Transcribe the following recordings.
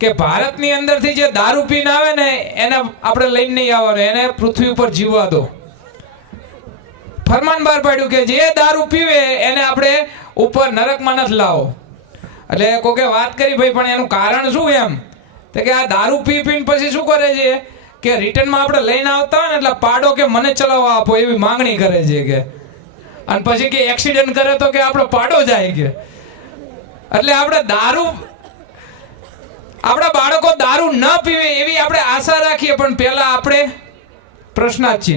કે ભારતની અંદરથી જે દારૂ પીને આવે ને એને આપણે લઈને નહીં આવવાનું, એને પૃથ્વી ઉપર જીવવા દો. ફરમાન બહાર પાડ્યું કે જે દારૂ પીવે એને આપણે ઉપર નરકમાં નથી લાવો. એટલે કોકે વાત કરી ભાઈ પણ એનું કારણ શું એમ, તો કે આ દારૂ પી પીને પછી શું કરે છે કે રિટર્નમાં આપણે લઈને આવતા હોય ને એટલે પાડો કે મને ચલાવવા આપો એવી માંગણી કરે છે કે, અને પછી કે એક્સિડન્ટ કરે તો કે આપણો પાડો જાય કે. એટલે આપણે દારૂ, આપણા બાળકો દારૂ ન પીવે એવી આપણે આશા રાખીએ, પણ પહેલા આપણે પ્રશ્નાર્થ.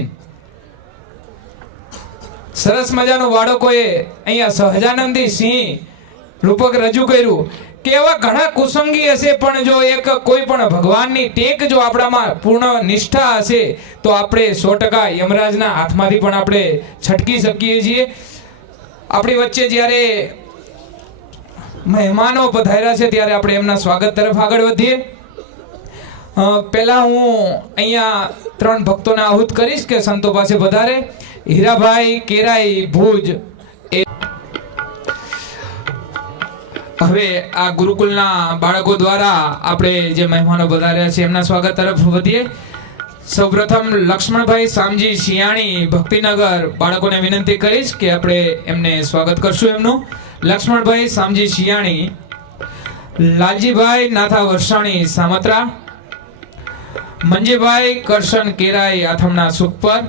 સરસ મજાનું બાળકોએ અહીંયા સહજાનંદી સિંહ રૂપક રજૂ કર્યું કે એવા ઘણા કુસંગી હશે, પણ જો એક કોઈ પણ ભગવાનની ટેક જો આપણામાં પૂર્ણ નિષ્ઠા હશે તો આપણે 100% યમરાજના હાથમાંથી પણ આપણે છટકી શકીએ છીએ. આપણી વચ્ચે જ્યારે મહેમાનો પધાર્યા છે ત્યારે આપણે એમના સ્વાગત તરફ આગળ વધીએ. પહેલા હું અહીંયા 3 ભક્તોને આહુત કરીશ કે સંતો પાસે પધારે. હીરાભાઈ કેરાઈ ભુજ. હવે આ ગુરુકુલના બાળકો દ્વારા આપણે જે મહેમાનો પધાર્યા છે એમના સ્વાગત તરફ વધીએ. સૌપ્રથમ લક્ષ્મણભાઈ શામજી શિયાણી ભક્તિનગર, બાળકોને વિનંતી કરીશ કે આપણે એમને સ્વાગત કરશું એમનું. લક્ષ્મણભાઈ શામજી શિયાણી, લાલજીભાઈ નાથા વરસાણી સામત્રા, મંજીભાઈ કરશન કેરાઈ આથમના સુખપર,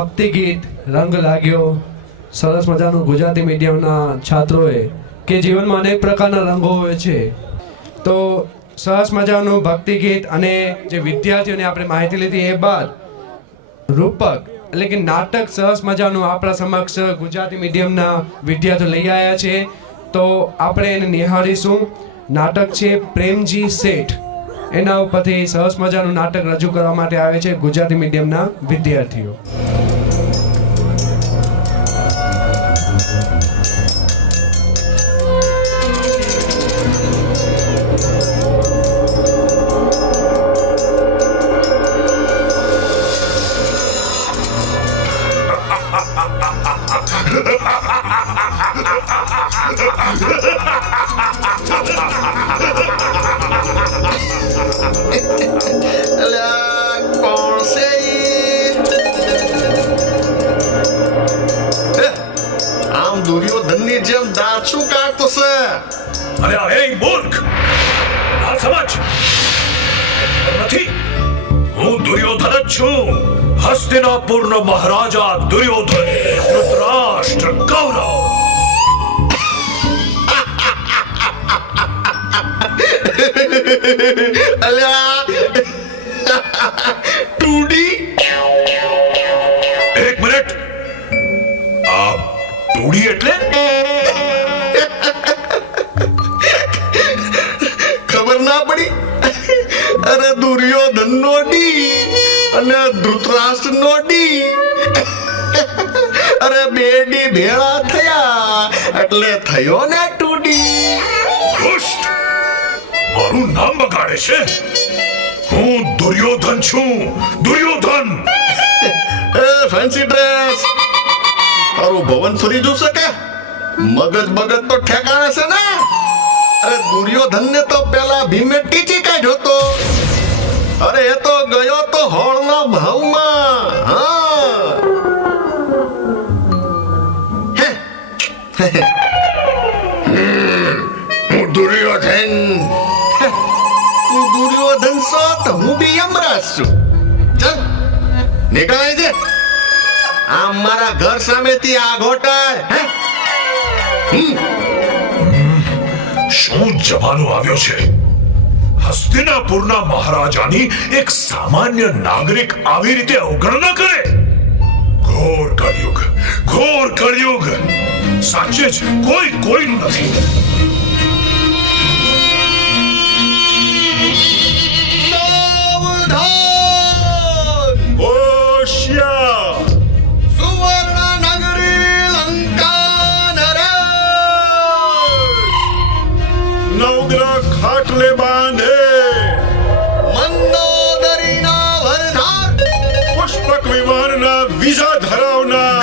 ભક્તિ ગીત રંગ લાગ્યો. સરસ મજાનું ગુજરાતી મીડિયમના છાત્રોએ કે જીવનમાં અનેક પ્રકારના રંગો હોય છે, તો સરસ મજાનું ભક્તિ ગીત અને જે વિદ્યાર્થીઓને આપણે માહિતી લીધી એ બાદ રૂપક એટલે કે નાટક સરસ મજાનું આપણા સમક્ષ ગુજરાતી મીડિયમના વિદ્યાર્થીઓ લઈ આવ્યા છે. તો આપણે એને નિહાળીશું. નાટક છે પ્રેમજી શેઠ. એના ઉપરથી સરસ મજાનું નાટક રજૂ કરવા માટે આવે છે ગુજરાતી મીડિયમના વિદ્યાર્થીઓ. कौन से આમ દુર્યોધનની જેમ દાંતું કાઢતો છે. અરે અરે મૂર્ખ, આ સમજ નથી. હું દુર્યોધન જ છું. હસ્તિનાપુરનો મહારાજા દુર્યોધન, ધૃતરાષ્ટ્ર કૌરવ. અલ્યા ટુડી એક મિનિટ, આ ટુડી એટલે ખબર ના પડી? અરે દુર્યોધન નો ડી અને ધૃતરાષ્ટ્ર નો ડી, અરે બે ડી ભેળા થયા એટલે થયો ને ટુડી. દુષ્ટ, મારું નામ બગાડે છે. હું દુર્યોધન છું, દુર્યોધન. એ ફેન્સી ડ્રેસ, તારું ભવન ફરી જોશે કે મગજ મગજ તો ઠેકાણે છે ને? અરે દુર્યોધન ને તો પેલા ભીમે ટીચી કાઢ્યો તો. અરે એ તો ગયો તો હોળના ભાવમાં. હા હું દુર્યોધન. તું દુર્યોધન છો તો હું બી યમરાજ છું. ચાલ નીકળાય છે આમ મારા ઘર સામેથી આ ઘોટાળ. શું જમાનો આવ્યો છે? હસ્તિનાપુરના મહારાજાની એક સામાન્ય નાગરિક આવી રીતે અવગણના કરે? ઘોર કળિયુગ, ઘોર કળિયુગ. સાચે જ કોઈ કોઈનું નથી. હોશિયાર સુવર્ણ નગરી લંકા નરેશ, નવગ્રહ ખાટલે બાંધે, મંદોદરીના વરધાર, પુષ્પક વિમાનના વિઝા ધરાવનાર,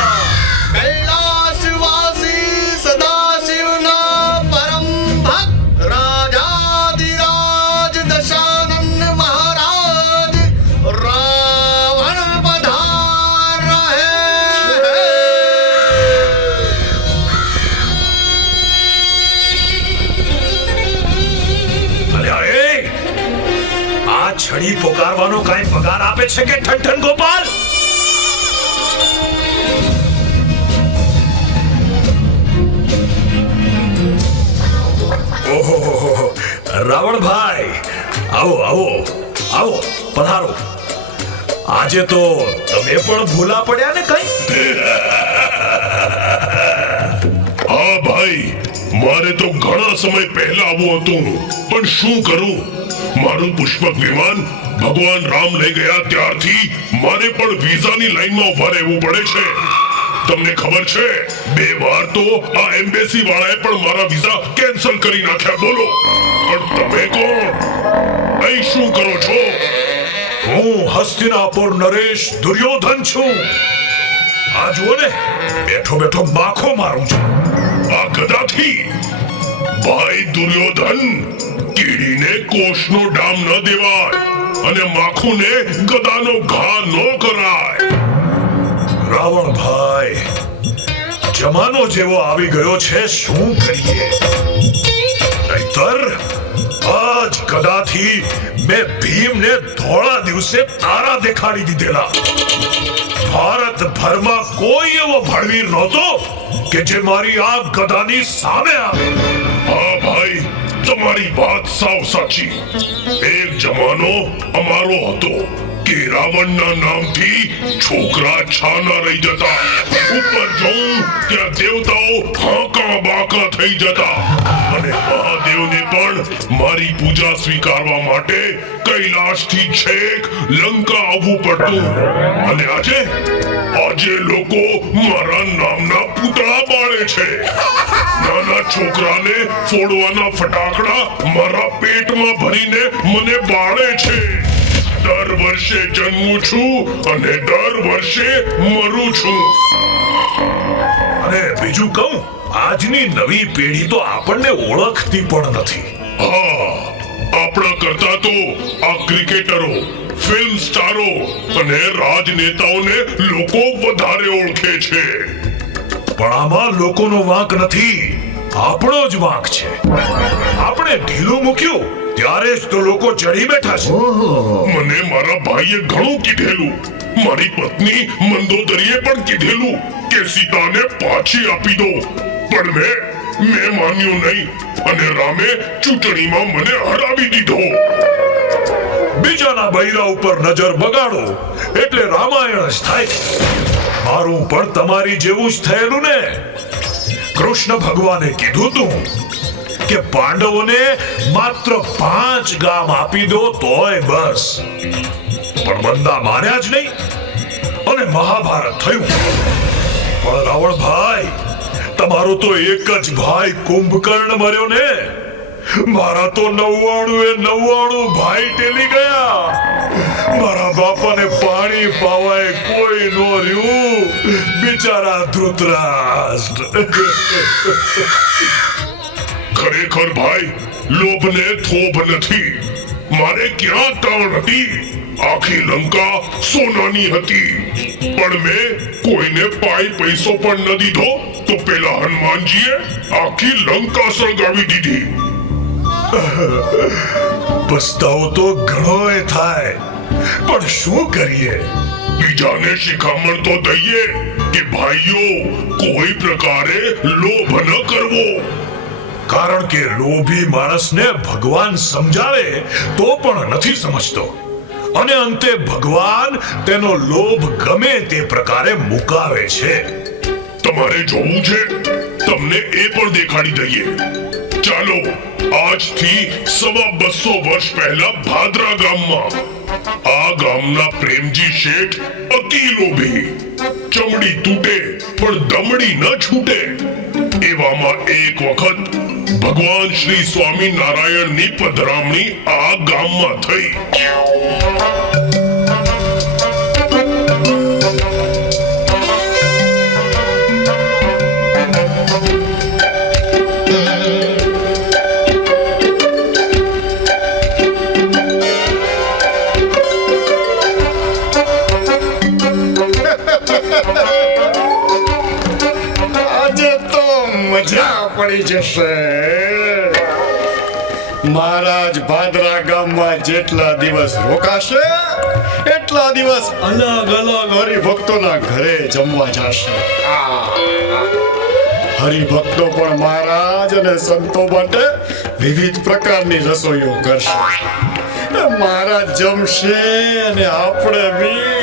કૈલાસવાસી સદાશિવના પરમ ભક્ત, રાજાધિરાજ દશાનંદ મહારાજ રાવણ પધાર રહે. અલ્યા એ, આ છડી પોકારવાનો કાંઈ પગાર આપે છે કે ઠનઠન ગોપાલ? ઓહો, રાવણભાઈ, આવો આવો આવો, પધારો. આજે તો તમે પણ ભૂલા પડ્યા ને કઈ? હા ભાઈ, મારે તો ઘણા સમય પહેલા આવવું હતું, પણ શું કરું? મારું પુષ્પક વિમાન ભગવાન રામ લઈ ગયા ત્યારથી મારે પણ વિઝાની લાઈનમાં ઉભા રહેવું પડે છે. તમને ખબર છે, 2 વાર તો આ એમ્બેસી વાળાએ પણ મારા વિઝા કેન્સલ કરી નાખ્યા. બોલો, પણ તમે કોણ? અહીં શું કરો છો? હું હસ્તિનાપુર નરેશ દુર્યોધન છું. આ જુઓ ને, બેઠો બેઠો માખો મારું છું. આ ગદાથી ભાઈ દુર્યોધન, કીડીને કોષનો ડામ ન દેવાય અને માખુને ગદાનો ઘા ન કરાય. રાવણભાઈ, જમાનો જેવો આવી ગયો છે, શું કરીએ? નહીતર આજ કદાથી મેં ભીમને ધોળા દિવસે તારા દેખાડી દીધેલા. ભારત ભરમાં કોઈ એવો ભણવીર નહોતો કે જે મારી આ ગદાની સામે આવે. હા ભાઈ, તમારી વાત સાવ સાચી. એક જમાનો અમારો હતો કે રાવણના નામથી છોકરા છાના રહી જતા. ઉપર જોઉં ત્યાં દેવતાઓ હાંકા બાકા થઈ જતા. અને મહાદેવને પણ મારી પૂજા સ્વીકારવા માટે કૈલાશથી છેક લંકા આવવું પડતું. અને આજે લોકો મારા નામના પૂતળા બાળે છે. નાના છોકરાને ફોડવાના ફટાકડા મારા પેટમાં ભરીને મને બાળે છે. દર વર્ષે જન્મું છું અને દર વર્ષે મરું છું. અને બીજું કહું, આજની નવી પેઢી તો આપણને ઓળખતી પણ નથી. હા, આપણા કરતા તો આ ક્રિકેટરો, ફિલ્મ સ્ટારો અને રાજનેતાઓને લોકો વધારે ઓળખે છે. પણ આમાં લોકોનો વાંક નથી, આપણો જ વાંક છે. આપણે ઢીલું મૂક્યું ત્યારે જ તો લોકો ચડી બેઠા છે. મને મારા ભાઈએ ઘણું કીધેલું. મારી પત્ની મંદોદરીએ પણ કીધેલું કે સીતાને પાછી આપી દો. પણ મેં માન્યું નહીં અને રામે ચૂંટણીમાં મને હરાવી દીધો. બીજાના બૈરા ઉપર નજર બગાડો એટલે રામાયણ જ થાય. મારું પણ તમારી જેવું જ થયેલું ને. કૃષ્ણ ભગવાને કીધું તું કે પાંડવોને માત્ર 5 ગામ આપી દો તોય બસ. પણ બંદા માર્યા જ નહીં અને મહાભારત થયું. પણ રાવણભાઈ, તમારો તો એક જ ભાઈ કુંભકર્ણ મર્યો ને. મારા તો 99 ભાઈ ટેલી ગયા. મારા બાપાને પાણી પાવાય કોઈ નો રહ્યું. બિચારા ધૃતરાષ્ટ્ર. ખરેખર ભાઈ, લોભને થોભ નથી. મારે ક્યાં તાણ હતી. આખી લંકા સોનાની હતી. પણ મેં કોઈને પાઈ પૈસો પણ ન દીધો તો પેલા હનુમાનજીએ આખી લંકા સળગાવી દીધી. પસ્તાવો તો ઘણોય થાય, પણ શું કરીએ. બીજાને શિખામણ તો દઈએ કે ભાઈઓ, કોઈ પ્રકારે લોભ ન કરવો. કારણ કે લોભી માણસને ભગવાન સમજાવે તો પણ નથી સમજતો. અને અંતે ભગવાન તેનો લોભ ગમે તે પ્રકારે મુકાવે છે. તમારે જોવું છે? તમને એ પણ દેખાડી દઈએ. ચાલો, આજથી 250 વર્ષ પહેલા ભાદરા ગામમાં આ ગામના પ્રેમજી શેઠ અતિ લોભી. ચમડી તૂટે પણ દમડી ન છૂટે. એવામાં એક વખત ભગવાન શ્રી સ્વામી નારાયણની પધરામણી આ ગામમાં થઈ. મજા પડી જશે. મહારાજ ભાદરા ગામમાં જેટલા દિવસ રોકાશે એટલા દિવસ અલગ અલગ હરિભક્તોના ઘરે જમવા જશે. હરિભક્તો પણ મહારાજ અને સંતો માટે વિવિધ પ્રકારની રસોઈઓ કરશે. મહારાજ જમશે અને આપણે બી.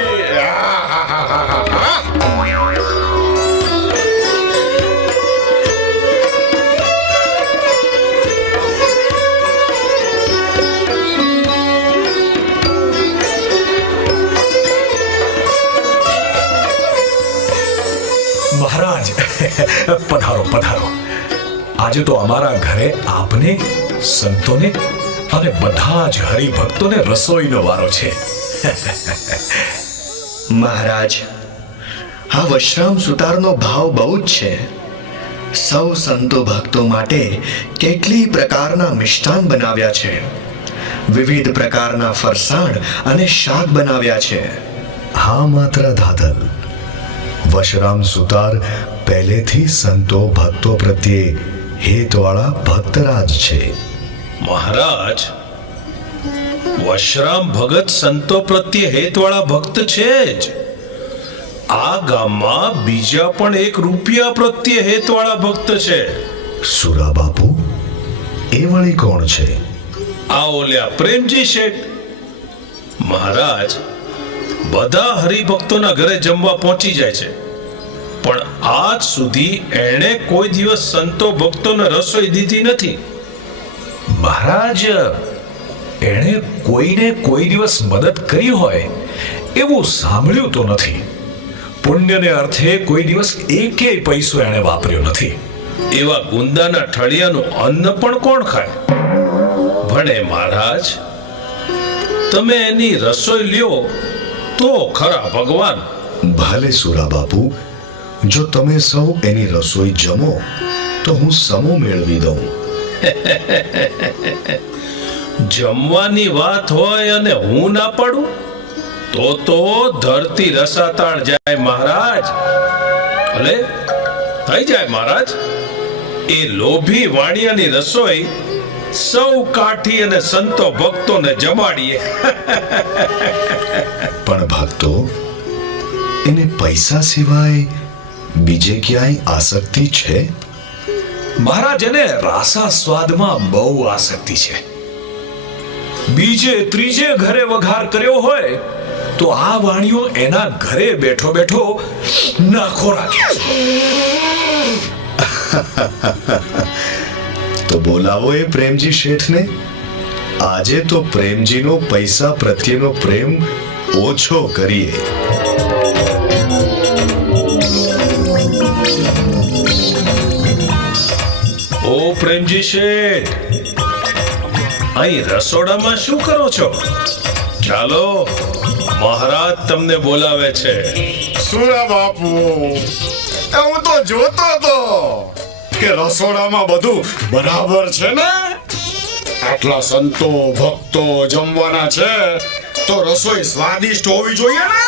મહારાજ, પધારો પધારો. આજે તો અમારા ઘરે આપને, સંતોને અને બધા જ હરિભક્તોને રસોઈનો વારો છે. મહારાજ, આ વશરામ સુતારનો ભાવ બહુ જ છે. સૌ સંતો ભક્તો માટે કેટલી પ્રકારના મિષ્ટાન બનાવ્યા છે. વિવિધ પ્રકારના ફરસાણ અને શાક બનાવ્યા છે. હા માત્ર દાદલ, વશરામ સુતાર પહેલેથી સંતો ભક્તો પ્રત્યે હેતવાળા ભક્તરાજ છે. મહારાજ, વશરામ ભગત સંતો પ્રત્યે હેતવાળા ભક્ત છે જ. આ ગામમાં બીજા પણ એક રૂપિયા પ્રત્યે હેતવાળા ભક્ત છે. સુરા બાપુ એ વળી કોણ છે? આ ઓલ્યા પ્રેમજી શેઠ. મહારાજ, બધા હરિભક્તોના ઘરે જમવા પહોંચી જાય છે, પણ આજ સુધી એણે કોઈ દિવસ સંતો ભક્તોને રસોઈ દીધી નથી. મહારાજ, એણે કોઈને કોઈ દિવસ મદદ કરી હોય એવું સાંભળ્યું તો નથી. પુણ્યને અર્થે કોઈ દિવસ એકેય પૈસો એણે વાપર્યો નથી. એવા ગુંદાના ઠળિયાનું અન્ન પણ કોણ ખાય? ભણે મહારાજ, તમે એની રસોઈ લ્યો તો ખરા ભગવાન. ભલે સુરા બાપુ, જો તમે સૌ એની રસોઈ જમો તો હું સમો મેળવી દઉં. જમવાની વાત હોય અને હું ના પાડું તો ધરતી રસાતાળ જાય મહારાજ. ભલે થઈ જાય મહારાજ. એ લોભી વાણિયાની રસોઈ સૌ કાઠી અને સંતો ભક્તોને જમાડીએ. પણ ભક્તો, એને પૈસા સિવાય બીજે ક્યાંય આસક્તિ છે? મહારાજ, એને રાસા સ્વાદમાં બહુ આસક્તિ છે. બીજે ત્રીજે ઘરે વઘાર કર્યો હોય તો આ વાણીઓ એના ઘરે બેઠો બેઠો નાખો રાખે છે. તો બોલાવો એ પ્રેમજી શેઠને. આજે તો પ્રેમજીનો પૈસા પ્રત્યેનો પ્રેમ ઓછો કરીએ. ઓ પ્રેમજી શેઠ, અહીં રસોડામાં શું કરો છો? ચાલો, મહારાજ તમને બોલાવે છે. સુરા બાપુ, હું તો જોતો તો કે રસોડામાં બધું બરાબર છે ને. આટલા સંતો ભક્તો જમવાના છે તો રસોઈ સ્વાદિષ્ટ હોવી જોઈએ ને.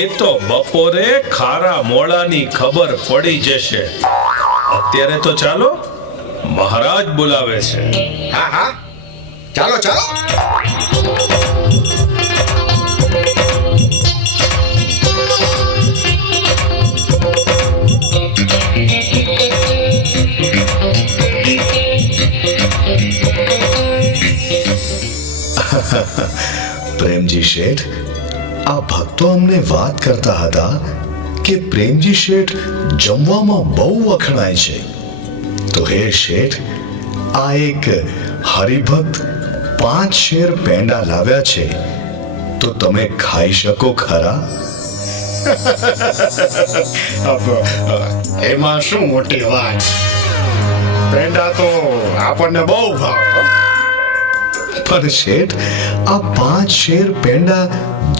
એ તો બપોરે ખારા મોળાની ખબર પડી જશે. અત્યારે તો ચાલો, મહારાજ બોલાવે છે. હા હા, ચાલો ચાલો. પ્રેમજી શેઠ, આ ભક્તો અમને વાત કરતા હતા કે પ્રેમજી શેઠ જમવામાં બહુ વખણાય છે. તો હે શેઠ, આ એક હરિભક્ત 5 શેર પેંડા લાવ્યા છે, તો તમે ખાઈ શકો ખરા? એમાં શું મોટી વાત, પેંડા તો આપણને બહુ ભાવે. પણ શેઠ, આ 5 શેર પેંડા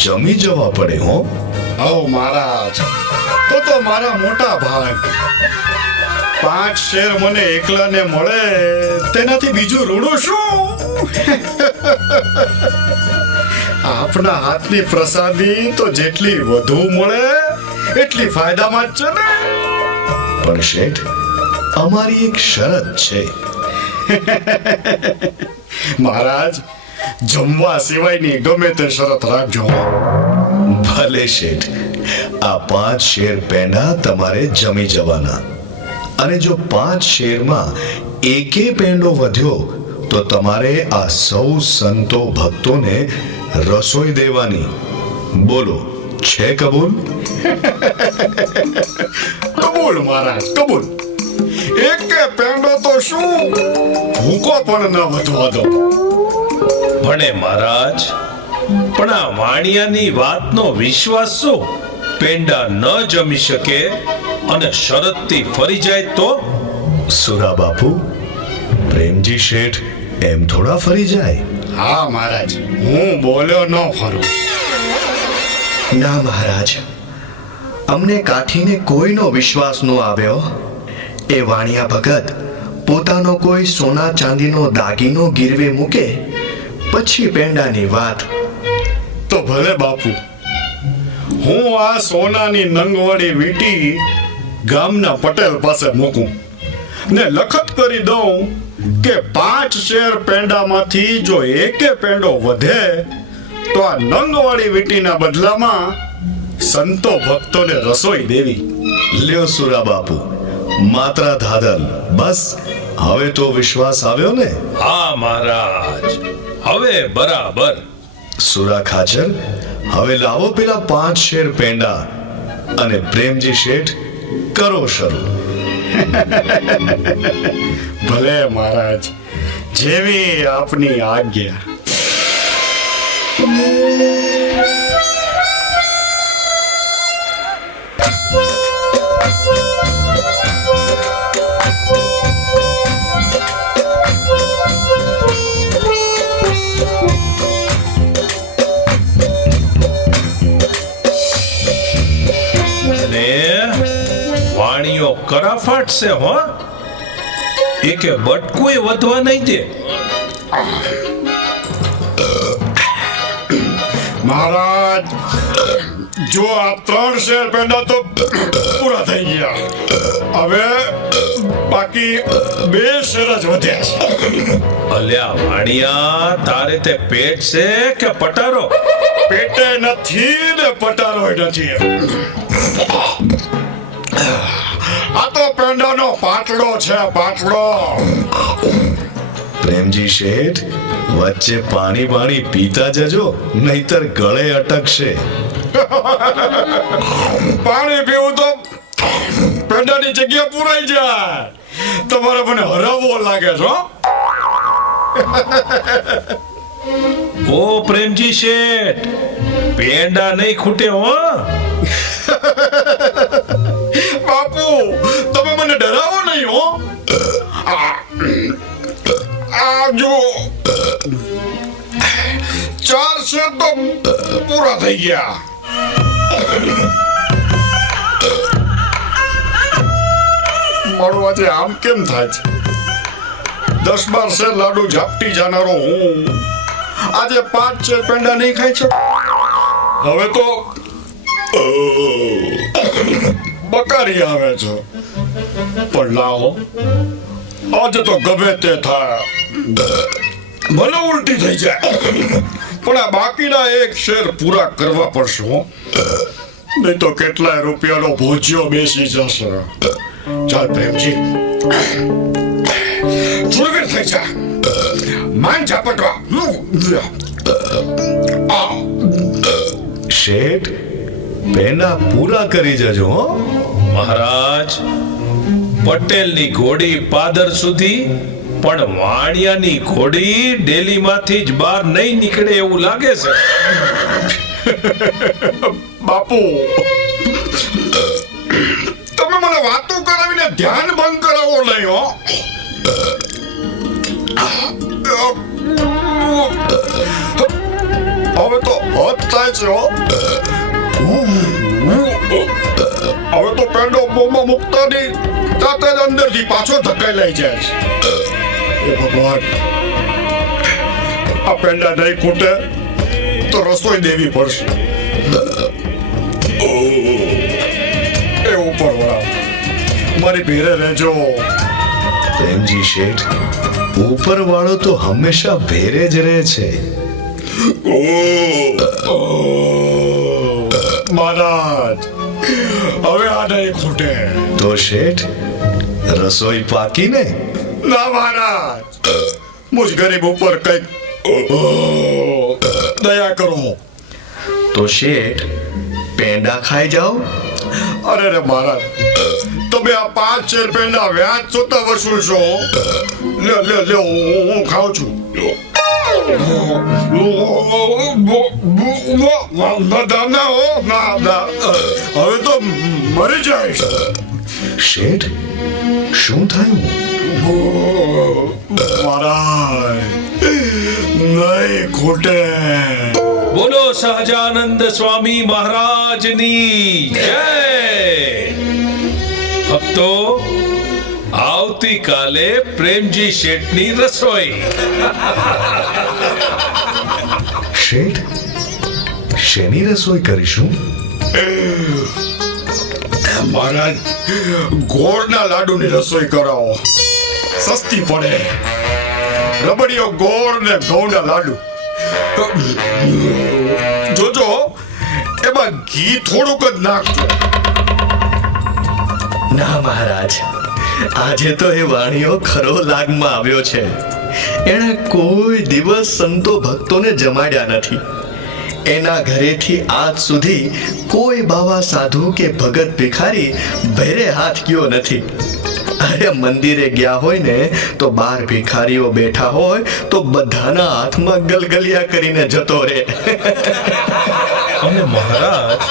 જમી જવા પડે હો. ઓ મહારાજ, તો મારા મોટા ભાગ. 5 શેર મને એકલાને મળે તેનાથી બીજું રૂડું શું? આપણા હાથની પ્રસાદી તો જેટલી વધુ મળે એટલી ફાયદામાં જ છે ને. પણ શેઠ, અમારી એક શરત છે. મહારાજ, જમવા સિવાયની ગમે તે શરત રાખજો. ભલે શેઠ, આ 5 શેર પેંડા તમારે જમી જવાના, અને જો 5 શેરમાં એકે પેંડો વધ્યો તો તમારે આ સૌ સંતો ભક્તોને રસોઈ દેવાની. બોલો, છે કબૂલ? કબૂલ મહારાજ, કબૂલ. એક પેંડો તો શું, ભૂકો પણ ન વધવા દો. ભણે મહારાજ, પણ આ વાણિયાની વાતનો વિશ્વાસ શું? પેંડા ન જમી શકે અને શરતથી ફરી જાય તો? સુરા બાપુ, પ્રેમજી શેઠ એમ થોડા ફરી જાય? હા મહારાજ, હું બોલ્યો ન ફરું. ના મહારાજ, અમને કાઠીને કોઈનો વિશ્વાસ ન આવ્યો. એ વાણિયા ભગત પોતાનો કોઈ સોના ચાંદીનો દાગીનો ગીરવે મૂકે પછી પેંડાની વાત. તો ભલે બાપુ, હું આ સોનાની નંગવાળી વીંટી ગામના પટેલ પાસે મૂકું ને લખત કરી દઉં કે 5 શેર પેંડામાંથી જો એકે પેંડો વધે તો આ નંગવાળી વીંટીના બદલામાં સંતો ભક્તોને રસોઈ દેવી. લ્યો સુરા બાપુ, માત્રા ધાદલ. બસ હવે તો વિશ્વાસ આવ્યો ને? હા મહારાજ, હવે બરાબર. સુરા ખાચર, હવે લાવો પેલા 5 શેર પેંડા અને પ્રેમજી શેઠ કરો શરૂ. ભલે મહારાજ, જેવી આપની આજ્ઞા. અને વાણીઓ કરાફાટ છે હો, એકે બટકુય વધવા નહીં દે. મહારાજ, જો આ 3 શેર પેંડા તો પૂરા થઈ ગયા. હવે બાકી 2 શેર જ વધ્યા છે. અલ્યા વાણિયા, તારે તે પેટ છે કે પટારો? પેટે નથી ને પટારો નથી. આ તો પેંડાનો પાટલો છે, પાટલો. પ્રેમજી શેઠ, વચ્ચે પાણી બાણી પીતા જજો, નહીતર ગળે અટકશે. પાણી પીવું તો પેંડાની જગ્યા પૂરાઈ જાય. તમારે મને હરાવવો લાગે છે હો? ઓ પ્રેમજી શેઠ, પેંડા નહીં ખૂટે હો. બાપુ, તમે મને ડરાવો નહીં હો. આ જો 4 શેર તો પૂરા થઈ ગયા. મારું આજે આમ કેમ થાય છે? 10-12 શેર લાડુ ઝાપટી જાનારો હું આજે 5 શેર પેંડા નહીં ખાઈ છે. હવે તો બકારી આવે છે. પણ લાવો, આજે તો ગમે તે થાય, ભલે ઉલટી થઈ જાય, પણ આ બાકીના 1 શેર પૂરા કરવા પડશે હો. નહીં તો કેટલાય રૂપિયાનો ભોજ્યો બેસી જશે. ચાલ પ્રેમજી, સુરવીર થઈ જા, માન ઝાપટવા. શેઠ, પેંડા પૂરા કરી જજો હો. મહારાજ, પટેલની ઘોડી પાદર સુધી, પણ વાણિયાની ઘોડી ડેલીમાંથી જ બહાર નહીં નીકળે એવું લાગે છે. બાપુ, તમે મને વાતો કરાવીને ધ્યાન ભંગ કરાવો નહીં હો. હવે તો હદ થાય છે હો. હવે તો પેંડો મોંમાં મુકતાની તાતે જ અંદરથી પાછો ધક્કાઈ લઈ જાય છે. એ ભગવાન, આ પેંડા નહીં ખૂટે તો રસોઈ દેવી પડશે. એ ઉપર વળાવ, મારી ભેરે રહેજો. પ્રેમજી શેઠ, ઉપર વાળો તો હંમેશા ભેરે જ રહે છે. મહારાજ, હવે આ નહીં ખૂટે. તો શેઠ, રસોઈ પાકી ને? ના મહારાજ, મુજ ગરીબ ઉપર કઈક દયા કરો. તો શેઠ, પેંડા ખાઈ જાઓ. અરે રે મહારાજ, તમે આ 5 શેર પેંડા વ્યાજ જોતા વસૂલશો. લ્યો લ્યો લ્યો, હું ખાઉં છું. હવે તો મરી જઈશ. શેઠ, શું થયું? મહારાજ, નહીં ખૂટે. બોલો સહજાનંદ સ્વામી મહારાજની જય. ભક્તો, આવતીકાલે પ્રેમજી શેઠની રસોઈ. શેઠ, શેની રસોઈ કરીશું? મહારાજ, ગોળના લાડુની રસોઈ કરાવો, સસ્તી પડે. રબડીયો ગોળ ને ઘઉંના લાડુ. જોજો, એમાં એમાં ઘી થોડુંક જ નાખજો. ના મહારાજ, આજે તો એ વાણીઓ ખરો લાગમાં આવ્યો છે. એણે કોઈ દિવસ સંતો ભક્તોને જમાડ્યા નથી. એના ઘરેથી આજ સુધી કોઈ બાવા સાધુ કે ભગત ભિખારી ભેરે હાથ ગયો નથી. અરે મંદિરે ગયા હોય ને તો બાર ભિખારીઓ બેઠા હોય તો બધાના હાથમાં ગલગલિયા કરીને જતો રહે. અને મહારાજ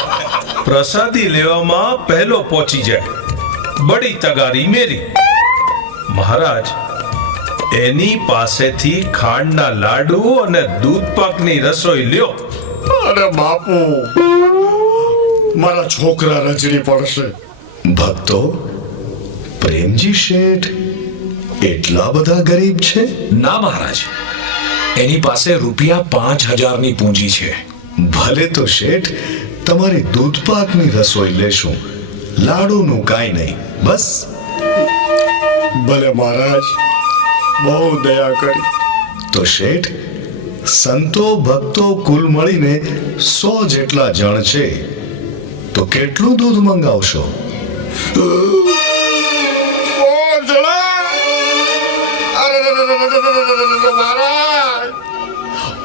પ્રસાદી લેવામાં પહેલો પહોંચી જાય. બડી તગારી મેરી. મહારાજ એની પાસેથી ખાંડના લાડુ અને દૂધ પાકની રસોઈ લ્યો. અરે બાપુ, મારા છોકરા રજડી પડશે. ભક્તો, પ્રેમજી શેઠ એટલા બધા ગરીબ છે? ના મહારાજ, એની પાસે ₹5000ની પૂંજી છે. ભલે તો શેઠ, તમારી દૂધપાકની રસોઈ લેશું, લાડુનું કાંઈ નહીં. બસ ભલે મહારાજ, બહુ દયા કરી. તો શેઠ, સંતો ભક્તો કુલ મળીને 100 જેટલા જણ છે, તો કેટલું દૂધ મંગાવશો? મહારાજ,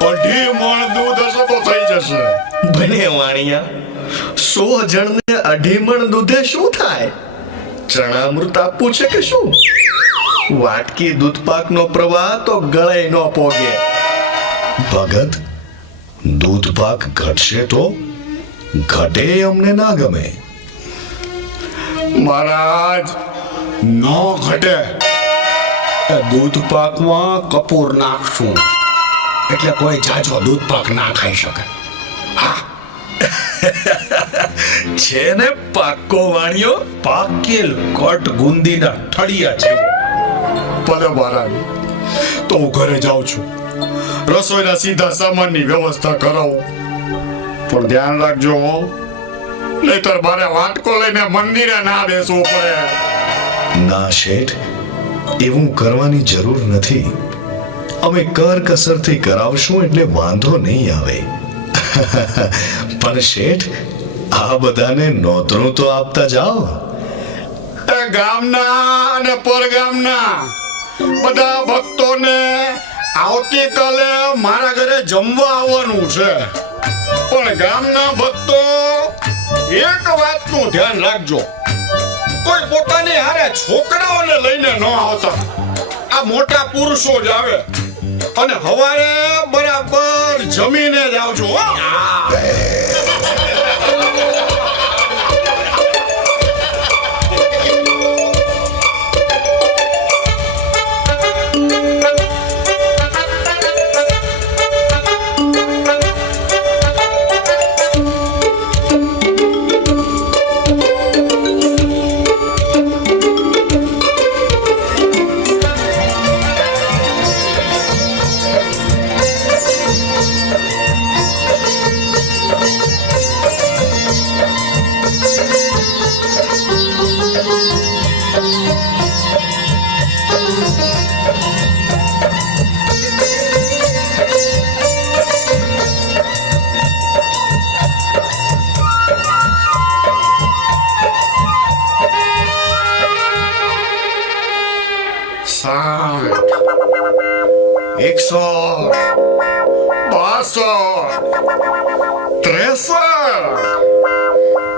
2.5 મણ દૂધ હશે તો થઈ જશે. ભલે વાણિયા, 100 જણને 2.5 મણ દૂધે શું થાય? ચણામૃત આપવું છે કે શું? વાટકી દૂધપાકનો પ્રવાહ તો ગળે ન પોગે. ભગત, દૂધપાક ઘટશે તો? ઘટે અમને ના ગમે. મહારાજ, ન ઘટે. દૂધ પાકમાં કપૂર નાખશું એટલે કોઈ જાજો દૂધ પાક ના ખાઈ શકે. છે ને પાક્કો વાણિયો. પાકેલ કટ ગુંદીના ઠળિયા જેવો. ભલે મહારાજ, તો હું ઘરે જાઉં છું. રસોઈના સીધા સામાનની વ્યવસ્થા કરાવું. પણ ધ્યાન રાખજો હો, નહીતર મારે વાટકો લઈને મંદિરે ના બેસવું પડે. ના શેઠ, એવું કરવાની જરૂર નથી. અમે કરકસરથી કરાવશું એટલે વાંધો નહીં આવે. પણ શેઠ, આ બધાને નોતરું તો આપતા જાઓ. એ ગામના અને પરગામના બધા ભક્તોને આવતીકાલે મારા ઘરે જમવા આવવાનું છે. પણ ગામના ભક્તો એક વાતનું ધ્યાન રાખજો, કોઈ પોતાની હારે છોકરાઓને લઈને ન આવતા. આ મોટા પુરુષો જ આવે અને હવારે બરાબર જમીને જ આવજો.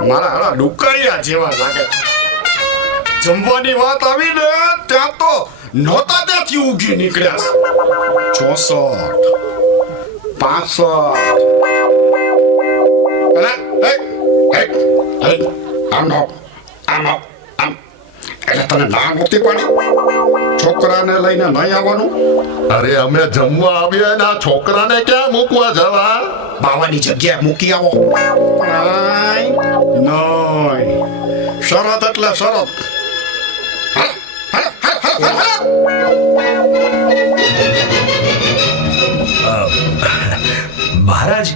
મારા હારા ડુકરિયા જેવા લાગે છે. જમવાની વાત આવી ને ત્યાં તો નહોતા ત્યાંથી ઉગી નીકળ્યા. 64 એટલે તને ના નહોતી પડી છોકરાને લઈને નહીં આવવાનું? અરે અમે જમવા આવ્યા ને આ છોકરાને ક્યાં મૂકવા જવા? બાવાની જગ્યાએ મૂકી આવો. નહીં, શરત એટલે શરત. મહારાજ,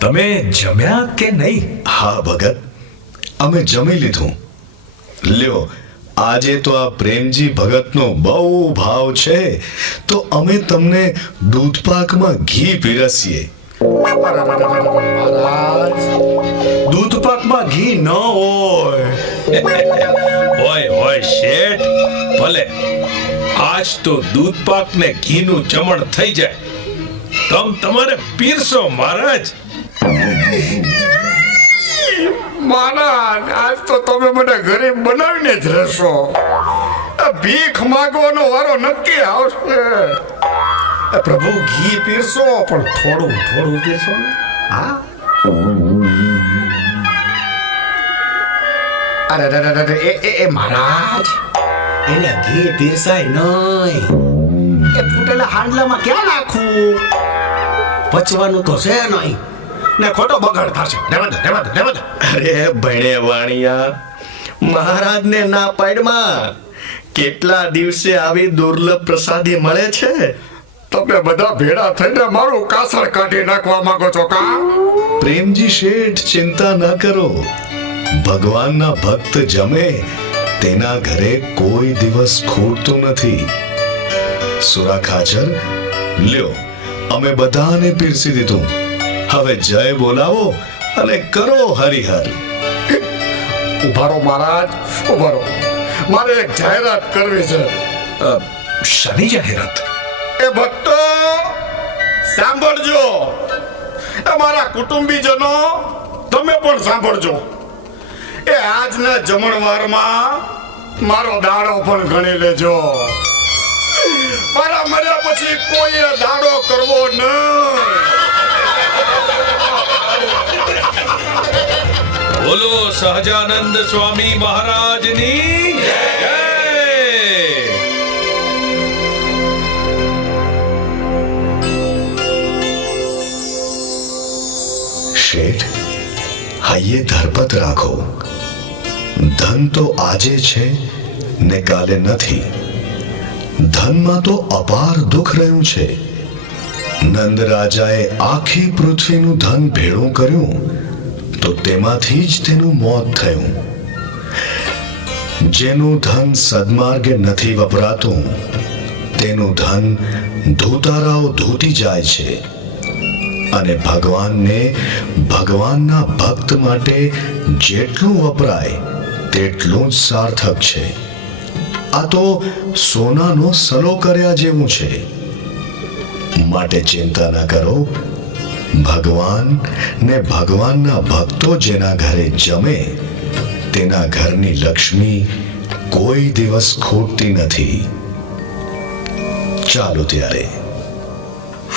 તમે જમ્યા કે નહીં? હા ભગત, અમે જમી લીધું. લ્યો, આજે તો આ પ્રેમજી ભગતનો બહુ ભાવ છે, તો અમે તમને દૂધપાકમાં ઘી પીરસીએ. મહારાજ, ઘી ન હોય. હોય શેઠ, ભલે આજ તો દૂધ પાક ને ઘીનું જમણ થઈ જાય. તમારે પીરસો મહારાજ. મહારાજ આજ તો તમે મને ગરીબ બનાવીને જ રહેશો. આ ભીખ માંગવાનો વારો નક્કી આવશે. પ્રભુ ઘી પીરસો, પણ થોડું થોડું પીરસો ને. હા, અરે એ મહારાજ, એને ઘી પીરસાય નહીં. એ ફૂટેલા હાંડલામાં ક્યાં નાખવું? પચવાનું તો છે નહીં ને ખોટો બગાડ થશે. રહેવા દો. અરે ભણે વાણિયા, મહારાજને ના પાડમાં. કેટલા દિવસે આવી દુર્લભ પ્રસાદી મળે છે. તમે બધા ભેળા થઈને મારું કાસળ કાઢી નાખવા માંગો છો કા? પ્રેમજી શેઠ, ચિંતા ન કરો. ભગવાનના ભક્ત જમે તેના ઘરે કોઈ દિવસ ખૂટતું નથી. સુરા ખાચર, લ્યો, અમે બધાને પીરસી દીધું. હવે જય બોલાવો અને કરો હરિહર. ઉભારો મહારાજ, ઉભારો. મારે એક જાહેરાત કરવી છે. શાની જાહેરાત? એ ભક્તો સાંભળજો. એ મારા કુટુંબીજનો, તમે પણ સાંભળજો. એ આજના જમણવારમાં મારો દાડો પણ ગણી લેજો. મારા મર્યા પછી કોઈએ દાડો કરવો નહીં. બોલો સહજાનંદ સ્વામી મહારાજની જય. શેઠ, હૈયે ધરપત રાખો. ધન તો આજે છે ને કાલે નથી. ધનમાં તો અપાર દુઃખ રહ્યું છે. નંદ રાજાએ આખી પૃથ્વીનું ધન ભેળું કર્યું તો તેમાંથી જ તેનું મોત થયું. જેનું ધન સદમાર્ગે નથી વપરાતું તેનું ધન ધૂતારાઓ ધૂતી જાય છે. અને ભગવાનને ભગવાનના ભક્ત માટે જેટલું વપરાય તેટલું જ સાર્થક છે. આ તો સોનાનો સલો કર્યા જેવું છે. માટે ચિંતા ન કરો. ભગવાન ને ભગવાનના ભક્તો જેના ઘરે જમે તેના ઘરની લક્ષ્મી કોઈ દિવસ ખૂટતી નથી. ચાલો ત્યારે.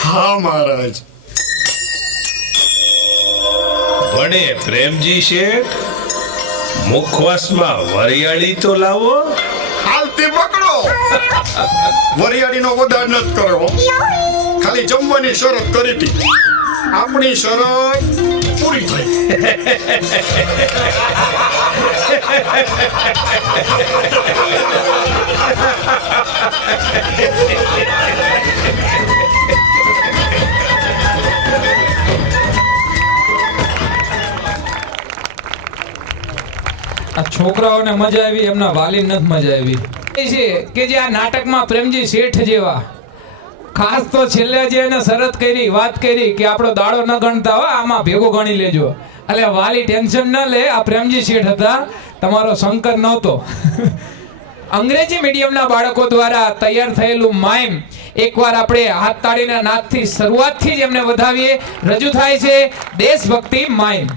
હા મહારાજ. ભણે પ્રેમજી શેઠ, મુખવાસમાં વરિયાળી તો લાવો. હાલતી પકડો. વરિયાળીનો વધાર નથી કર્યો, ખાલી જમવાની શરત કરી હતી. આપણી શરત પૂરી થઈ. આ છોકરાઓને મજા આવી, એમના વાલીને નથી મજા આવી. એ છે કે જે આ નાટકમાં પ્રેમજી શેઠ જેવા ખાસ તો છેલ્લે જે એને શરત કરી, વાત કરી કે આપણો દાડો ન ગણતા હોય, આમાં ભેગો ગણી લેજો. એટલે વાલી ટેન્શન ન લે. આ પ્રેમજી શેઠ હતા, તમારો શંકર નહોતો. અંગ્રેજી મીડિયમના બાળકો દ્વારા તૈયાર થયેલું માઇમ એકવાર આપણે હાથ તાળીના નાદથી શરૂઆતથી જ એમને વધાવીએ. રજૂ થાય છે દેશભક્તિ માઇમ.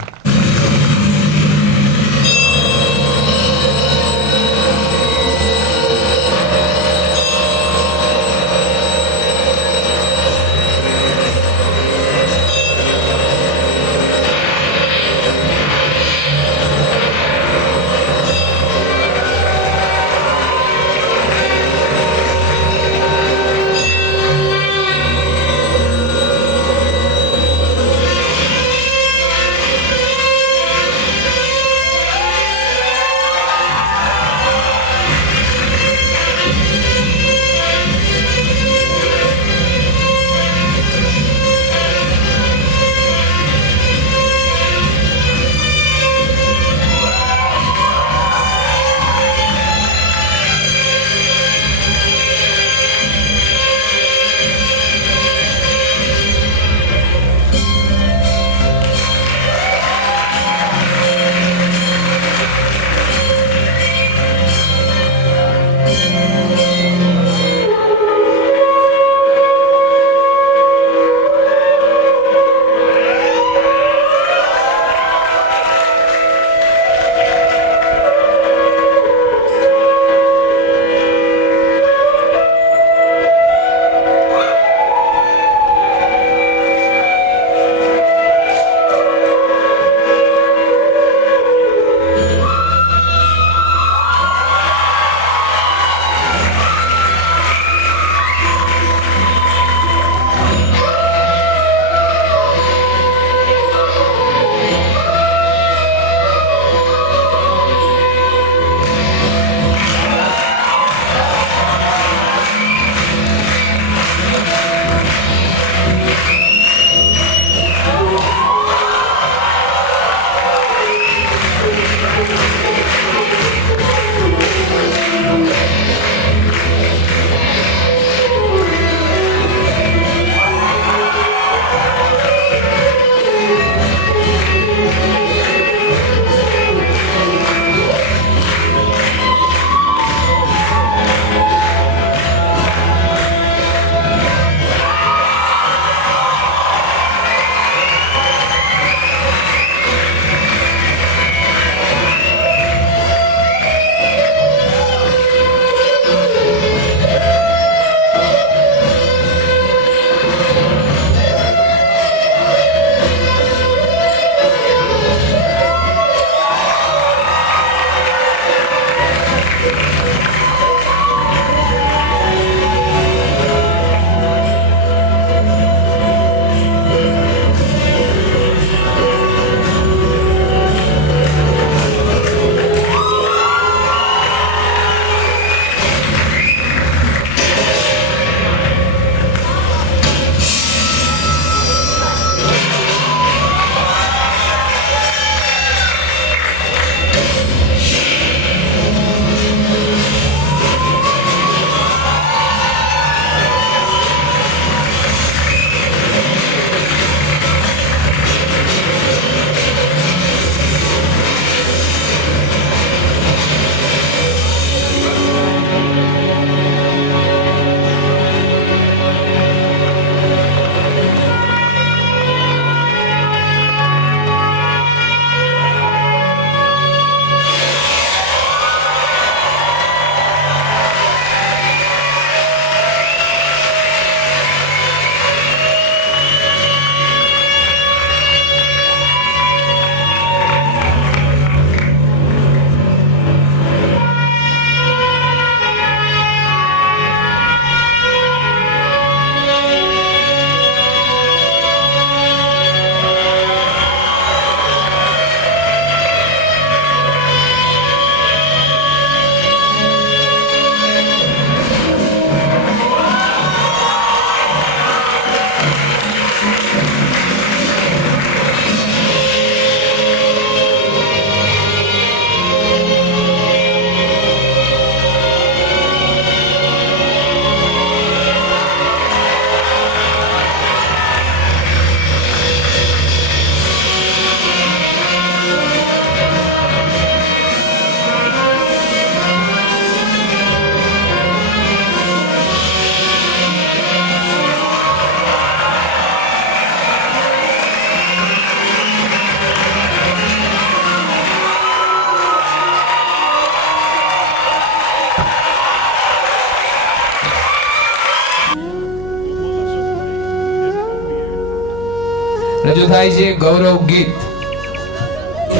રજૂ થાય છે ગૌરવ ગીત.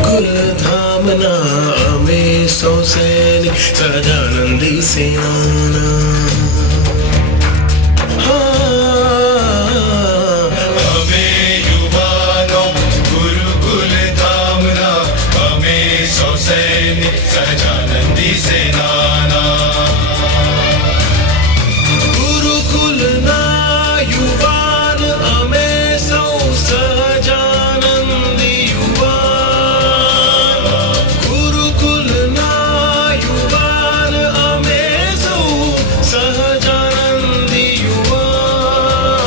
કુલધામના અમે સૌ સૈનિક સહજાનંદી સેનાના અમે યુવાનો ગુરુકુલ ધામના અમે સૌ સૈનિક સહજાનંદી સેનાના ગુરુકુલના યુવાન અમે સૌ સહજાનંદી યુવાન ગુરુકુલના યુવાન અમે સૌ સહજાનંદી યુવાન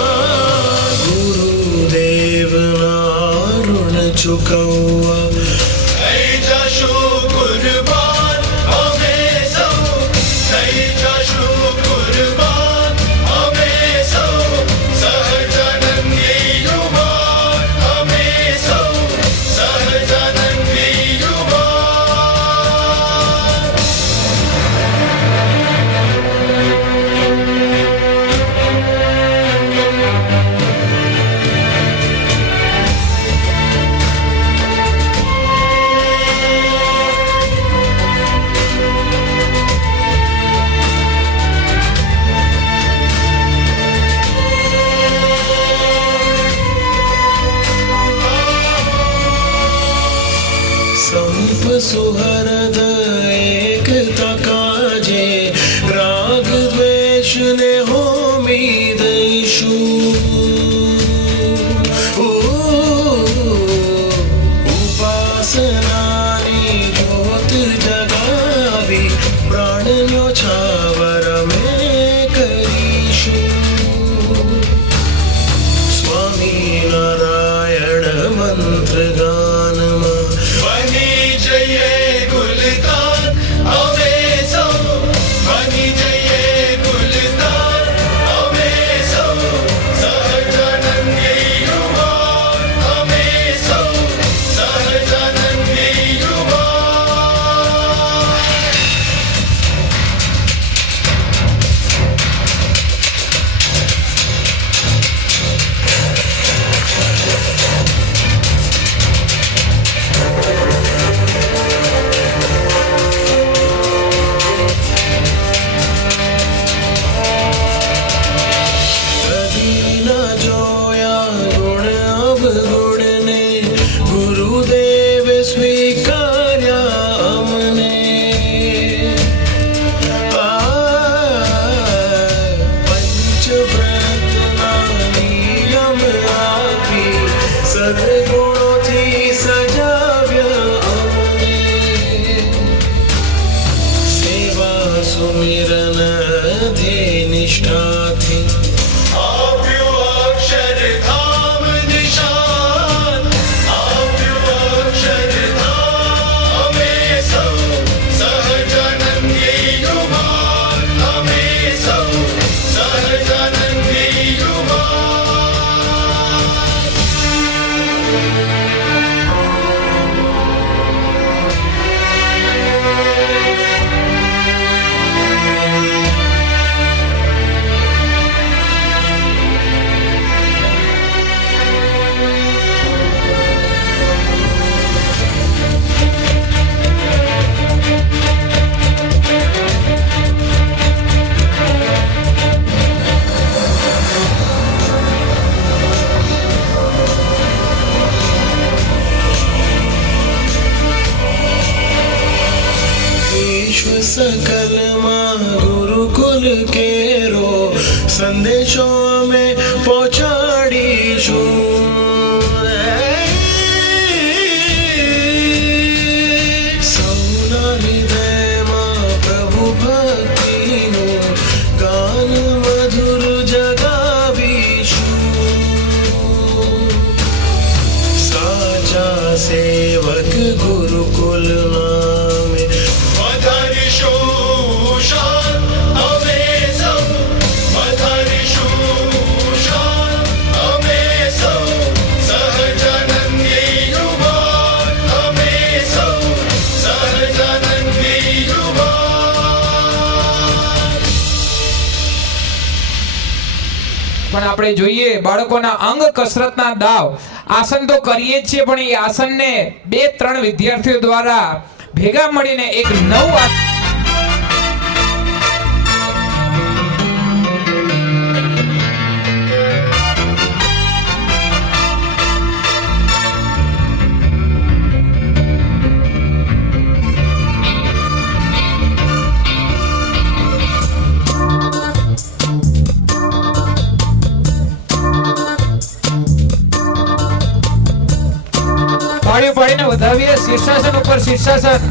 ગુરુદેવના ઋણ ચૂકવવા થઈ જશું કુરબાન અમે સૌ થઈ જશું કુરબાન અમે સૌ સહજાનંદી યુવાન અમે સૌ સહજાનંદી યુવાન સંપ સુહૃદ એકતા કાજે રાગ દ્વેષને હોમી દઈશું ઉપાસનાની જ્યોત જગાવી પ્રાણનો છાવર અમે કરીશું સ્વામી નારાયણ મંત્ર ગાનમાં બની જઈએ ગુલતાન અમે સૌ બની જઈએ ગુલતાન અમે સૌ સહજાનંદી યુવાન અમે સૌ સહજાનંદી યુવાન કદી ન જોયા ગુણ અવગુણને ગુરુદેવે સ્વીકાર્યા અમને પંચવ્રતના નિયમ આપી સદગુણોથી સજાવ્યા અમને સેવા સુમિરન ધ્યેય નિષ્ઠાથી આપ્યું અક્ષરધામ નિશાન આપ્યું અક્ષરધામ અમે સૌ સહજાનંદી યુવાન અમે સૌ સહજાનંદી યુવાન વિશ્વ સકલમાં ગુરુકુલ કેરો સંદેશો અમે પહોંચાડીશું સૌના હૃદયમાં પ્રભુ ભક્તિનું ગાન મધુર જગાવીશું સાચા સેવક ગુરુકુલ નામે વધારીશું શાન અમે સૌ વધારીશું શાન અમે સૌ સહજાનંદી યુવાન અમે સૌ સહજાનંદી યુવાન પણ આપણે જોઈએ બાળકોના અંગ કસરતના દાવ આસન તો કરીએ જ છીએ, પણ એ આસનને 2-3 વિદ્યાર્થીઓ દ્વારા ભેગા મળીને એક નવું તાળીઓ પાડીને વધાવીએ શીર્ષાસન ઉપર શીર્ષાસન.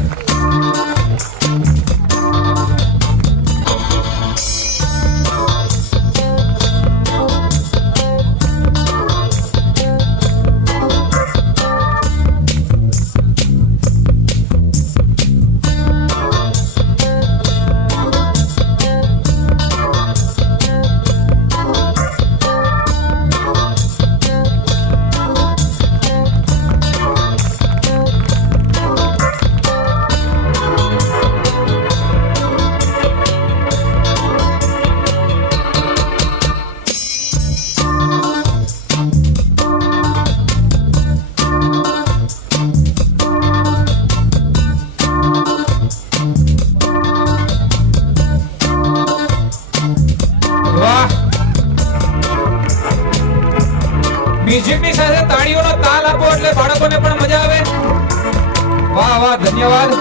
મ્યુઝિકની સાથે તાળીઓનો તાલ આપો એટલે બાળકોને પણ મજા આવે. વાહ વાહ, ધન્યવાદ.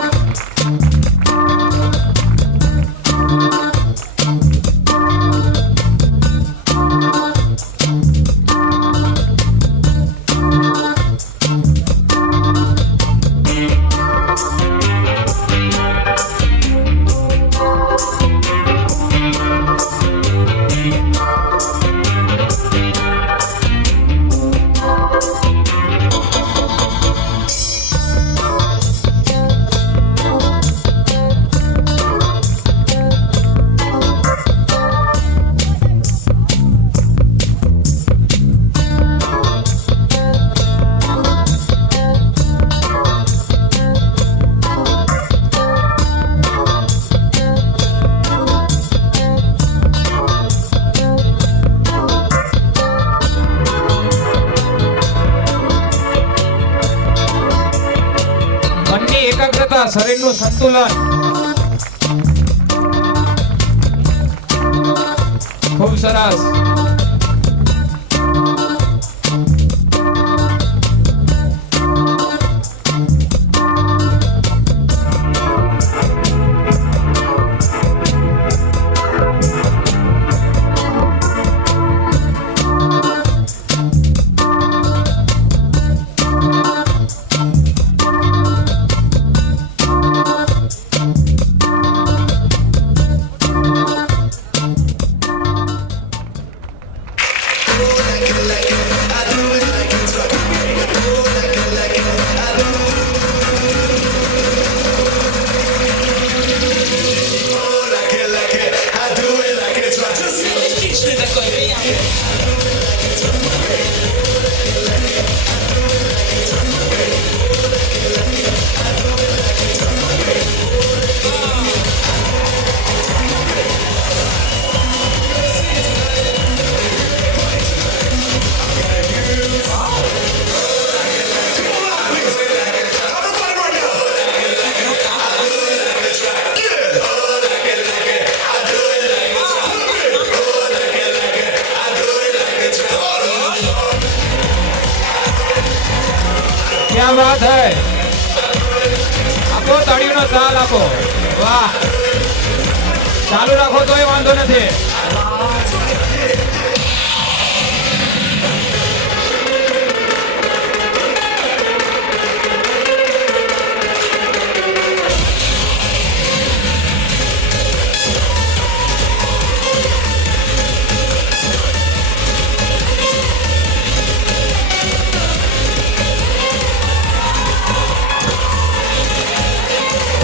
મનની એકાગ્રતા, શરીરનું સંતુલન ખૂબ સરસ. क्या बात है, આપો તાળીઓનો તાલ આપો. વાહ, ચાલુ રાખો તોય વાંધો નથી.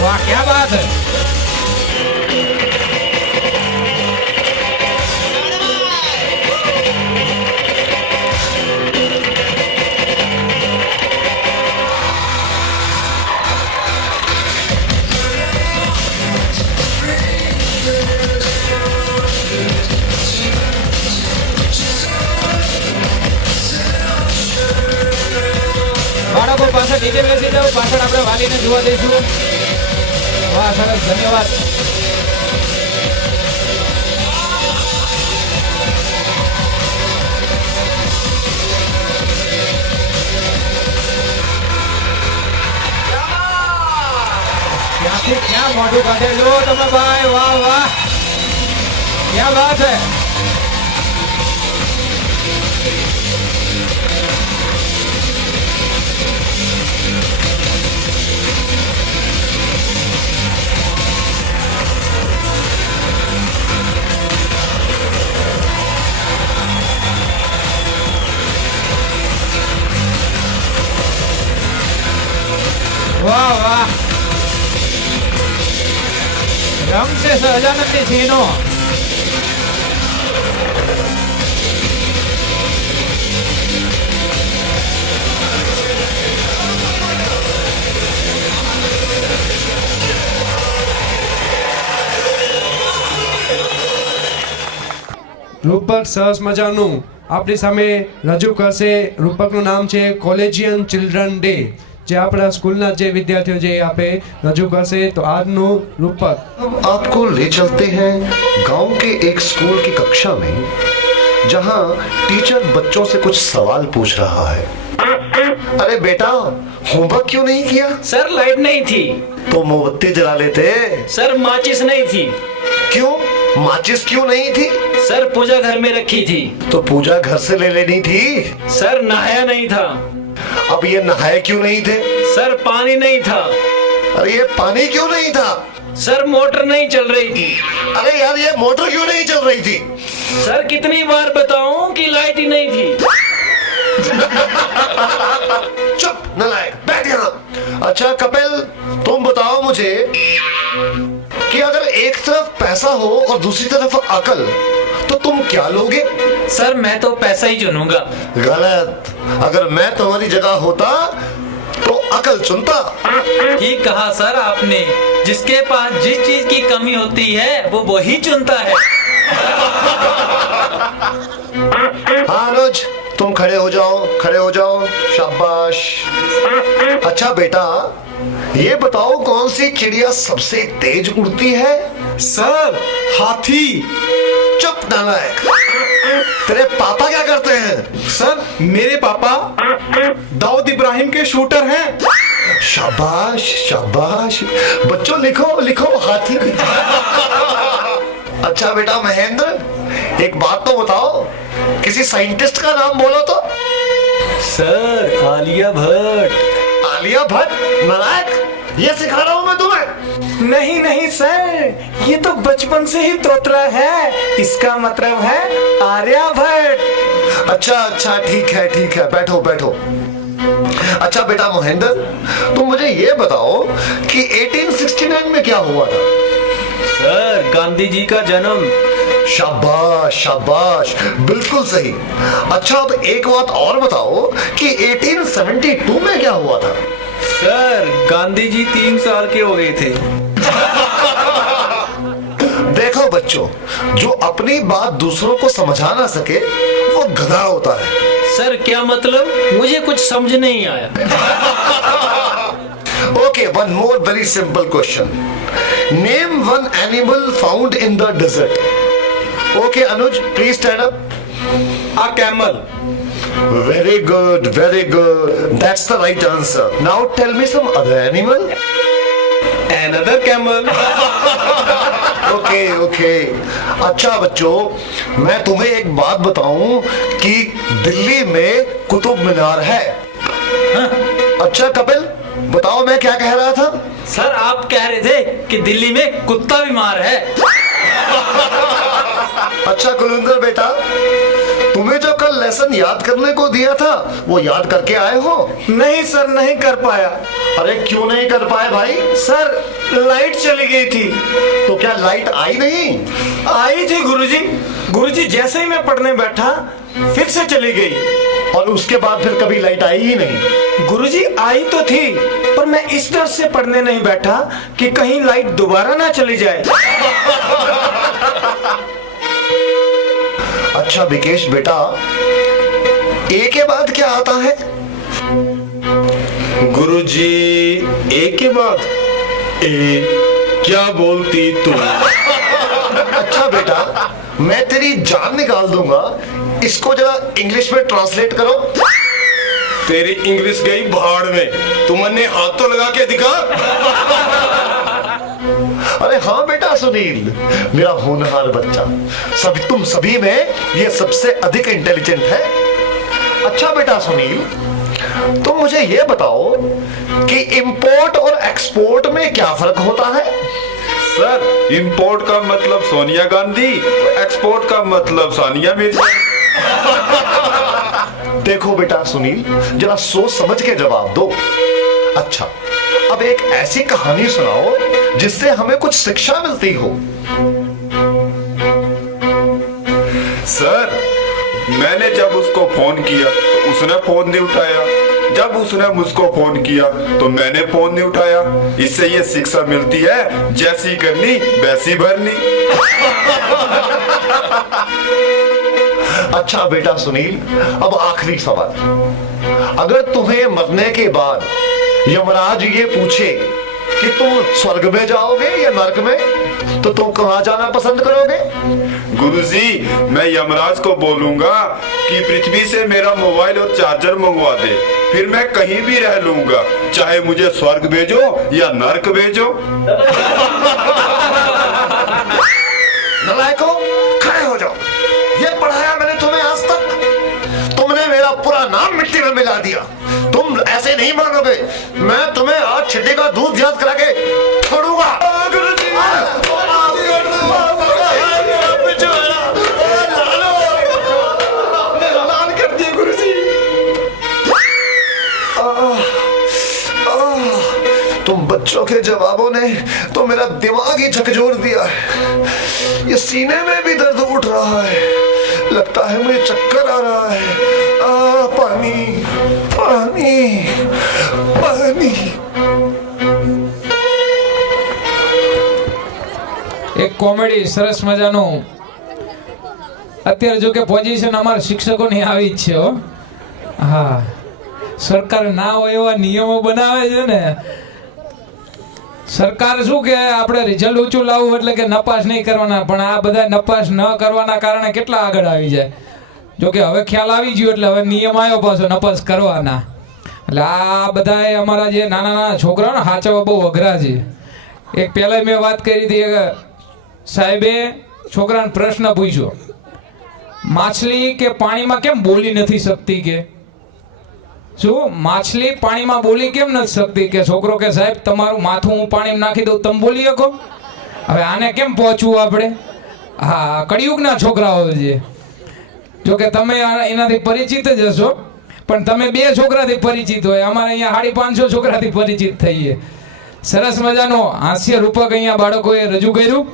वाह, क्या बात है. નીચે બેસી જાઓ, પાછળ આપણે વાલીને જોવા દઈશું. વાહ, સરસ, ધન્યવાદ. ક્યાંથી ક્યાં મોઢું કાઢે લો તમે ભાઈ, વાહ વાહ, ક્યાં વાત હે. વાહ વાહ, રમશે સહજાનંદની સિંહનો. રૂપક સરસ મજાનું આપણી સામે રજૂ કરશે. રૂપકનું નામ છે કોલેજિયન ચિલ્ડ્રન ડે, જે આપણા સ્કૂલના જે વિદ્યાર્થીઓ જે આપે રજૂ કરશે. તો આજનું રૂપક. आपको ले चलते हैं गांव के एक स्कूल की कक्षा में, जहां टीचर बच्चों से कुछ सवाल पूछ रहा है. अरे बेटा, होमवर्क क्यों नहीं किया? सर लाइट नहीं थी। तो मोमबत्ती जला लेते. सर माचिस नहीं थी। क्यों? माचिस क्यों नहीं थी? सर पूजा घर में रखी थी। तो पूजा घर से ले लेनी थी. सर नहाया नहीं था। अब ये नहाए क्यों नहीं थे? सर पानी नहीं था। अरे ये पानी क्यों नहीं था? सर मोटर नहीं चल रही थी। अरे यार, ये मोटर क्यों नहीं चल रही थी? सर कितनी बार बताऊं कि लाइट ही नहीं थी। चुप नालायक, बैठ यहाँ. अच्छा कपिल, तुम बताओ मुझे कि अगर एक तरफ पैसा हो और दूसरी तरफ अकल, तो तुम क्या लोगे? सर मैं तो पैसा ही चुनूंगा। गलत. अगर मैं तुम्हारी जगह होता तो अकल चुनता. ठीक कहा सर आपने, जिसके पास जिस चीज की कमी होती है वो वही चुनता है। हाँ अनुज, तुम खड़े हो जाओ, खड़े हो जाओ. शाबाश. अच्छा बेटा, ये बताओ कौन सी चिड़िया सबसे तेज उड़ती है? सर हाथी। चुप नालायक. तेरे पापा क्या करते हैं? सर मेरे पापा दाऊद इब्राहिम के शूटर हैं। शाबाश शाबाश. बच्चों लिखो लिखो, हाथी. अच्छा बेटा महेंद्र, एक बात तो बताओ, किसी साइंटिस्ट का नाम बोलो तो. सर आलिया भट्ट। आलिया भट्ट? नालायक, ये सिखा रहा हूं मैं तुम्हें. नहीं नहीं सर, ये तो बचपन से ही तोतला है, इसका मतलब है आर्यभट्ट। अच्छा अच्छा, ठीक है, बैठो बैठो. अच्छा बेटा महेंद्र, तुम मुझे ये बताओ कि 1869 में क्या हुआ था? सर गांधी जी का जन्म। शाबाश शाबाश, बिल्कुल सही. अच्छा अब एक बात और बताओ कि 1872 में क्या हुआ था? सर गांधी जी 3 साल के हो गए थे। देखो बच्चों, जो अपनी बात दूसरों को समझा ना सके वो गधा होता है. सर क्या मतलब? मुझे कुछ समझ नहीं आया। Okay, one more very simple question. Name one animal found in the desert. Okay, Anuj, please stand up. A camel. Very good, very good. That's the right answer. Now tell me some other animal. Another camel. Okay okay. अच्छा बच्चों, मैं तुम्हें एक बात बताऊं कि दिल्ली में कुतुब मीनार है. अच्छा कपिल, बताओ मैं क्या कह रहा था? सर आप कह रहे थे कि दिल्ली में कुत्ता बीमार है। अच्छा कुलविंदर बेटा, तुम्हें जो कल लेसन याद करने को दिया था वो याद करके आए हो? नहीं सर, नहीं कर पाया। अरे क्यों नहीं कर पाए भाई? सर लाइट चली गई थी। तो क्या लाइट आई नहीं? आई थी गुरुजी। गुरुजी जैसे ही मैं पढ़ने बैठा फिर से चली गई। और उसके बाद फिर कभी लाइट आई ही नहीं? गुरुजी आई तो थी, पर मैं इस डर से पढ़ने नहीं बैठा कि कहीं लाइट दोबारा ना चली जाए। अच्छा विकेश बेटा, ए के बाद क्या आता है? गुरुजी एक के बाद क्या बोलती तू? अच्छा बेटा, मैं तेरी जान निकाल दूंगा। इसको जरा इंग्लिश में ट्रांसलेट करो। तेरी इंग्लिश गई भाड़ में, तुमने हाथ तो लगा के दिखा। अरे हाँ बेटा सुनील, मेरा होनहार बच्चा, तुम सभी में ये सबसे अधिक इंटेलिजेंट है। अच्छा बेटा सुनील, तुम मुझे ये बताओ कि इंपोर्ट और एक्सपोर्ट में क्या फर्क होता है? सर, इंपोर्ट का मतलब सोनिया गांधी, एक्सपोर्ट का मतलब सानिया मिर्जा। देखो बेटा सुनील, जरा सोच समझ के जवाब दो। अच्छा, अब एक ऐसी कहानी सुनाओ जिससे हमें कुछ शिक्षा मिलती हो। सर, मैंने जब उसको फोन किया तो उसने फोन नहीं उठाया, जब उसने मुझको फोन किया तो मैंने फोन नहीं उठाया। इससे ये शिक्षा मिलती है, जैसी करनी वैसी भरनी। अच्छा बेटा सुनील, अब आखिरी सवाल, अगर तुम्हें मरने के बाद यमराज ये पूछे कि तुम स्वर्ग में जाओगे या नरक में, तो तुम कहां जाना पसंद करोगे? गुरुजी, मैं यमराज को बोलूंगा कि पृथ्वी से मेरा मोबाइल और चार्जर मंगवा दे, फिर मैं कहीं भी रह लूंगा, चाहे मुझे स्वर्ग भेजो या नरक भेजो। नलायकों, खड़े हो जाओ। ये पढ़ाया मैंने तुम्हें आज तक, तुमने मेरा पूरा नाम मिट्टी में मिला दिया। तुम ऐसे नहीं मानोगे, मैं तुम्हें आज छिट्टे का दूध याद करा के छोड़ूंगा। तुम बच्चों के जवाबों ने तो मेरा दिमाग ही झकझोर दिया है। ये सीने में भी दर्द उठ रहा है, लगता है मुझे चक्कर आ रहा है। पानी पानी पानी। એક કોમેડી સરસ મજાનું અત્યારે જો કે પોઝિશન અમારા શિક્ષકોની આવી જ છે હો. હા, સરકાર ના હોય એવા નિયમો બનાવે છે ને. સરકાર શું કે આપણે રિઝલ્ટ ઊંચું લાવવું એટલે કે નપાસ નહીં કરવાના, પણ આ બધા નપાસ ન કરવાના કારણે કેટલા આગળ આવી જાય. જો કે હવે ખ્યાલ આવી ગયો એટલે હવે નિયમ આવ્યો પાછો નપાસ કરવાના. એટલે આ બધા અમારા જે નાના નાના છોકરાઓને સાચવવા બહુ અઘરા છે. એક પહેલાં મેં વાત કરી હતી, સાહેબે છોકરાને પ્રશ્ન પૂછ્યો, માછલી કે પાણીમાં કેમ બોલી નથી શકતી? કે શું માછલી પાણીમાં બોલી કેમ નથી શકતી? કે છોકરો કે સાહેબ તમારું માથું હું પાણીમાં નાખી દઉં તમે બોલી શકો? હવે આને કેમ પહોંચવું આપણે? હા, કળિયુગના છોકરાઓ છે. જો કે તમે એનાથી પરિચિત જ હશો, પણ તમે 2 છોકરાથી પરિચિત હોય, અમારે અહીંયા 550 છોકરાથી પરિચિત થઈએ. સરસ મજાનો હાસ્ય રૂપક અહીંયા બાળકોએ રજૂ કર્યું.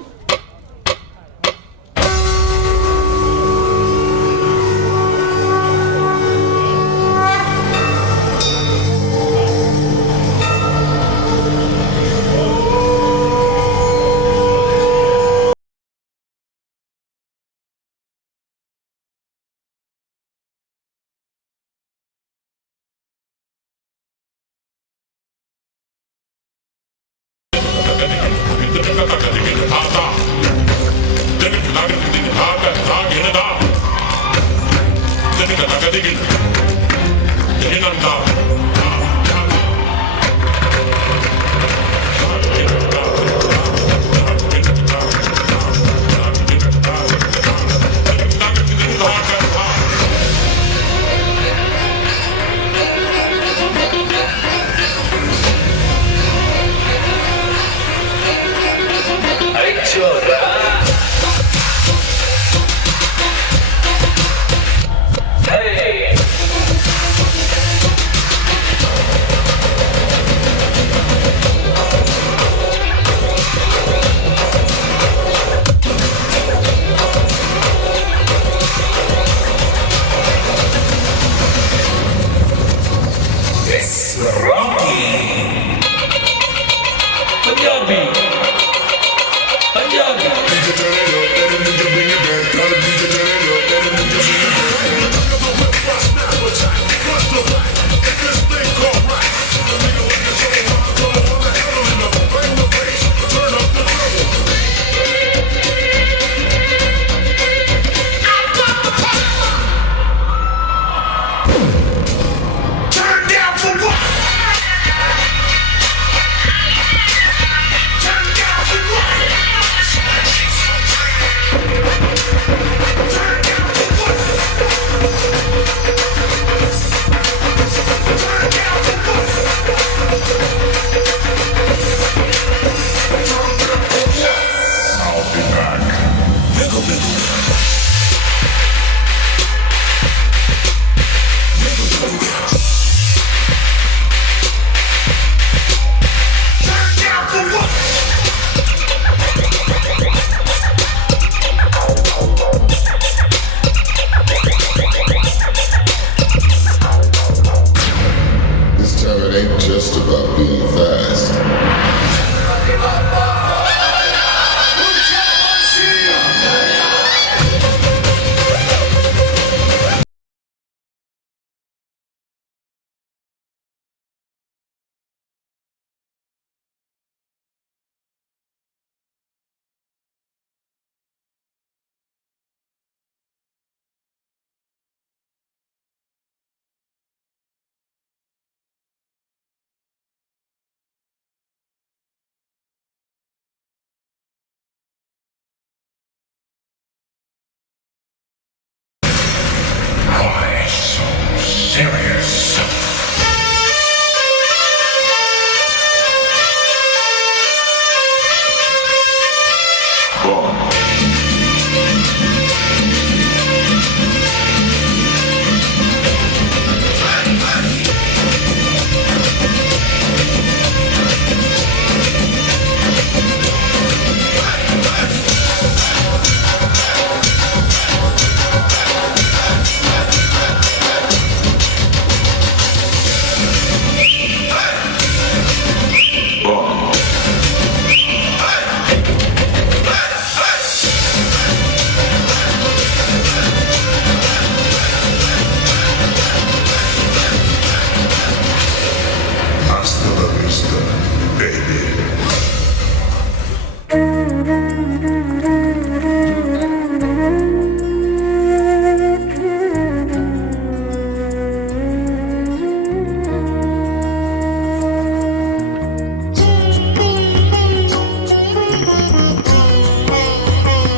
ain't just about being fat.